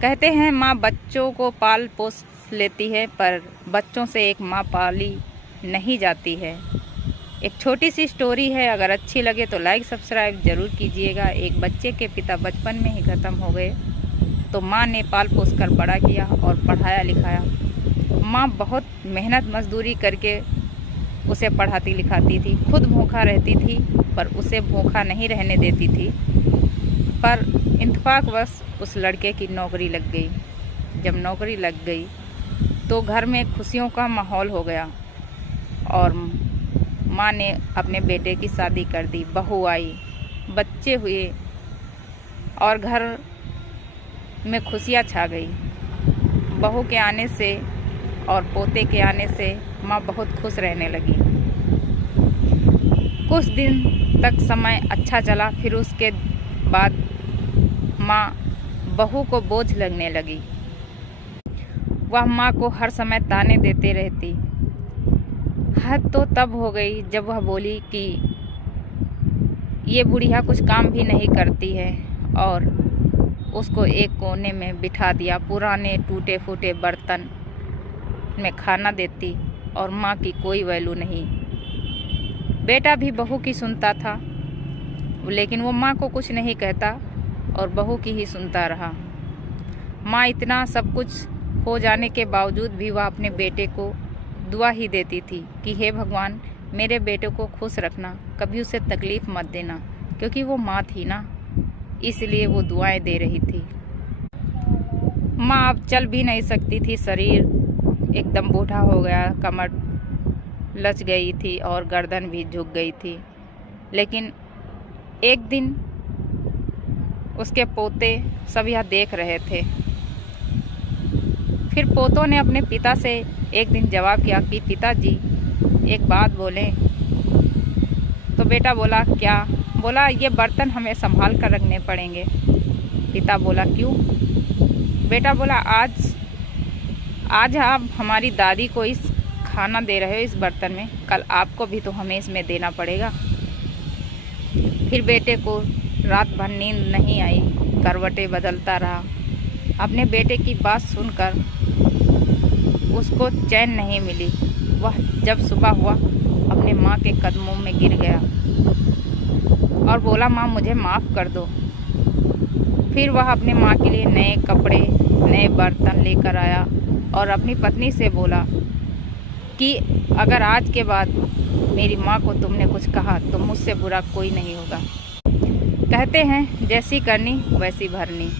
कहते हैं माँ बच्चों को पाल पोस लेती है, पर बच्चों से एक माँ पाली नहीं जाती है। एक छोटी सी स्टोरी है, अगर अच्छी लगे तो लाइक सब्सक्राइब ज़रूर कीजिएगा। एक बच्चे के पिता बचपन में ही ख़त्म हो गए, तो माँ ने पाल पोस कर बड़ा किया और पढ़ाया लिखाया। माँ बहुत मेहनत मजदूरी करके उसे पढ़ाती लिखाती थी, खुद भूखा रहती थी पर उसे भूखा नहीं रहने देती थी। पर इत्तेफाकवश उस लड़के की नौकरी लग गई। जब नौकरी लग गई तो घर में खुशियों का माहौल हो गया और माँ ने अपने बेटे की शादी कर दी। बहू आई, बच्चे हुए और घर में खुशियाँ छा गई। बहू के आने से और पोते के आने से माँ बहुत खुश रहने लगी। कुछ दिन तक समय अच्छा चला, फिर उसके बाद माँ बहू को बोझ लगने लगी। वह माँ को हर समय ताने देते रहती। हद तो तब हो गई जब वह बोली कि ये बुढ़िया कुछ काम भी नहीं करती है, और उसको एक कोने में बिठा दिया। पुराने टूटे फूटे बर्तन में खाना देती और माँ की कोई वैल्यू नहीं। बेटा भी बहू की सुनता था, लेकिन वो माँ को कुछ नहीं कहता और बहू की ही सुनता रहा। माँ इतना सब कुछ हो जाने के बावजूद भी वह अपने बेटे को दुआ ही देती थी कि हे भगवान, मेरे बेटे को खुश रखना, कभी उसे तकलीफ़ मत देना, क्योंकि वो माँ थी ना, इसलिए वो दुआएं दे रही थी। माँ अब चल भी नहीं सकती थी, शरीर एकदम बूढ़ा हो गया, कमर लच गई थी और गर्दन भी झुक गई थी। लेकिन एक दिन उसके पोते सब यह देख रहे थे। फिर पोतों ने अपने पिता से एक दिन जवाब किया कि पिताजी एक बात बोलें। तो बेटा बोला क्या? बोला ये बर्तन हमें संभाल कर रखने पड़ेंगे। पिता बोला क्यों? बेटा बोला आज आप हमारी दादी को इस खाना दे रहे हो इस बर्तन में, कल आपको भी तो हमें इसमें देना पड़ेगा। फिर बेटे को रात भर नींद नहीं आई, करवटें बदलता रहा। अपने बेटे की बात सुनकर उसको चैन नहीं मिली। वह जब सुबह हुआ अपने माँ के कदमों में गिर गया और बोला माँ मुझे माफ़ कर दो। फिर वह अपने माँ के लिए नए कपड़े नए बर्तन लेकर आया और अपनी पत्नी से बोला कि अगर आज के बाद मेरी माँ को तुमने कुछ कहा तो मुझसे बुरा कोई नहीं होगा। कहते हैं जैसी करनी वैसी भरनी।